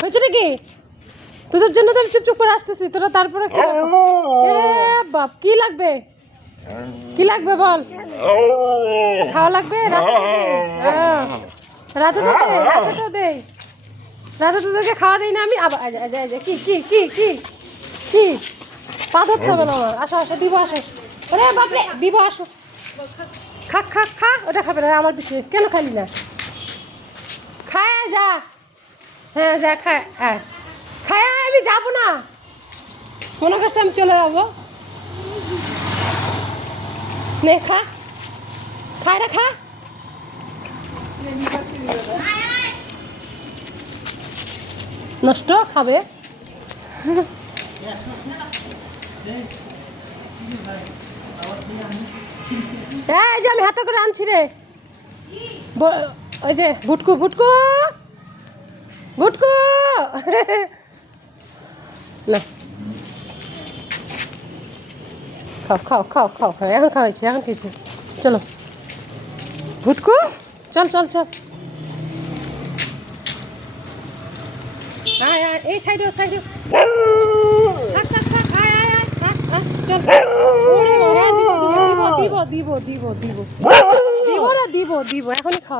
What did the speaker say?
হয়েছে নাকি? তোদের জন্য তো আমি চুপচুপ করে আসতেছি, তোরা তারপরে বাপ কি লাগবে? কি লাগবে বল? খাওয়া লাগবে? রাতে তো দেই, রাতে তোদেরকে খাওয়া দেই না আমি। আবার কি কি কি কি কি পা ধরতে হবে না আমার। আসো আসো, দিব আসো। আরে বাপরে, দিব আসো। খা খা খা, ওটা খাবে না আমার পিছিয়ে কেন খালি না? খায় যা। হ্যাঁ যা, খায় খায়। আমি যাবো না, মনে করছে আমি চলে যাবো। নে খা, খায় না খা। নষ্ট খাবে। এই যে আমি হাতে করে আনছি রে, ওই যে ভুটকু ভুটকু ভুটকু। না খাও খাও খাও খাও, হ্যাঁ এখন খাওয়াইছি, এখন খেয়েছি। চলো ভুটকু, চল চল চল। আয় আয়, এই সাইডে সাইডে। থাক থাক থাক, আয় আয় আয়, চল। ওরে বাবা, দিব দিব দিব দিব দিব দিব দিব দিব না, দিব দিব এখনই খাওয়া।